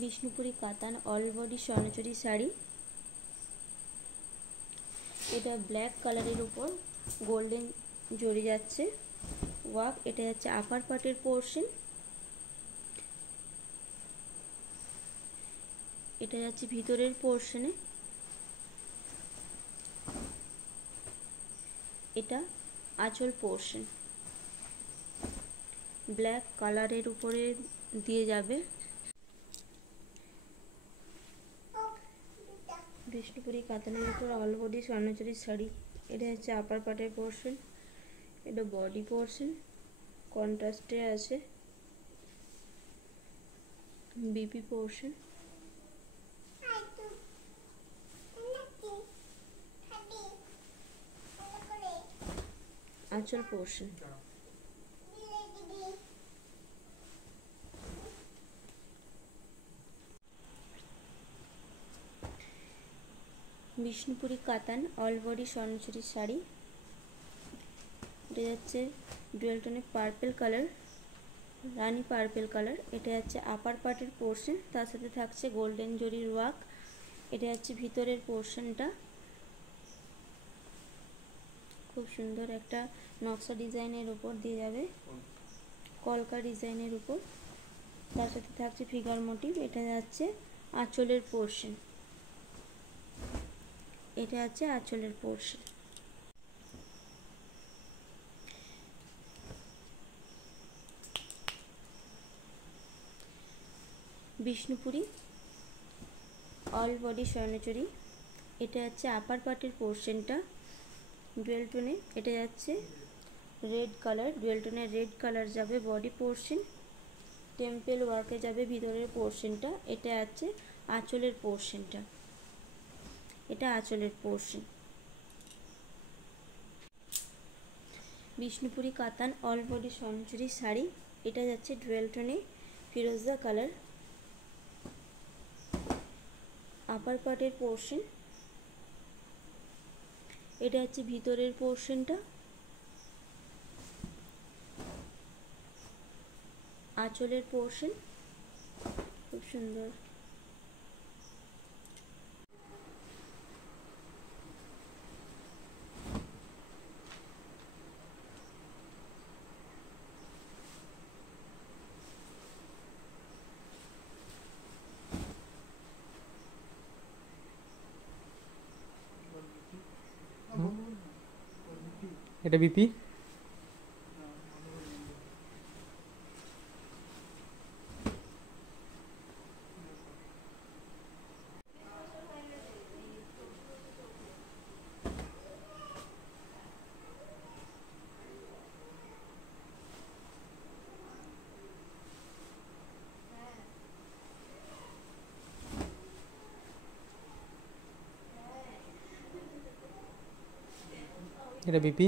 বিষ্ণুপুরি কাতান all body Swarnachari sari. এটা black কালারের উপর গোল্ডেন জড়ি যাচ্ছে ওয়ার্ক। এটা যাচ্ছে আপার পার্টের পোর্শন, এটা যাচ্ছে ভিতরের পোর্শনে, এটা আঁচল পোর্শন। ব্ল্যাক কালারের উপরে দিয়ে যাবে। বিষ্ণুপুরি কাতানের উপর অল বডি স্বর্ণচুরি শাড়ি। এটা হচ্ছে আপার পার্টের পোর্শন, এটা বডি পোর্শন কন্ট্রাস্টে আছে, বিপি পোর্শন, আঁচল পোর্শন। বিষ্ণুপুরি কাতান অল বডি স্বর্ণচুরি শাড়ি। এটা যাচ্ছে ডুয়েল টোনে পার্পেল কালার, রানি পার্পেল কালার। এটা যাচ্ছে আপার পার্টের পোর্শন, তার সাথে থাকছে গোল্ডেন জরির ওয়ার্ক। এটা যাচ্ছে ভিতরের পোর্শনটা, খুব সুন্দর একটা নকশা ডিজাইনের উপর দিয়ে যাবে, কলকা ডিজাইনের উপর, তার সাথে থাকছে ফিগার মোটিভ। এটা যাচ্ছে আঁচলের পোর্শন, এটা আছে আঁচলের portion. Bishnupuri all body Swarnachuri. এটা যাচ্ছে আপার পার্টের পোর্শনটা ডুয়েল টোনে, এটা যাচ্ছে রেড কালার, ডুয়েল টোনের রেড কালার যাবে বডি পোর্শন, টেম্পল ওয়ার্কে যাবে ভিতরের পোর্শনটা। এটা আছে আঁচলের পোর্শনটা, এটা আঁচলের পোর্শন। বিষ্ণুপুরি কাতান অল বডি স্বর্ণচুরি শাড়ি। এটা যাচ্ছে ডুয়েল টোনে ফিরোজা কালার, আপার পার্টের পোর্শন, এটা হচ্ছে ভিতরের পোর্শনটা, আঁচলের পোর্শন, খুব সুন্দর। এটা বিপি। এটা বিপি।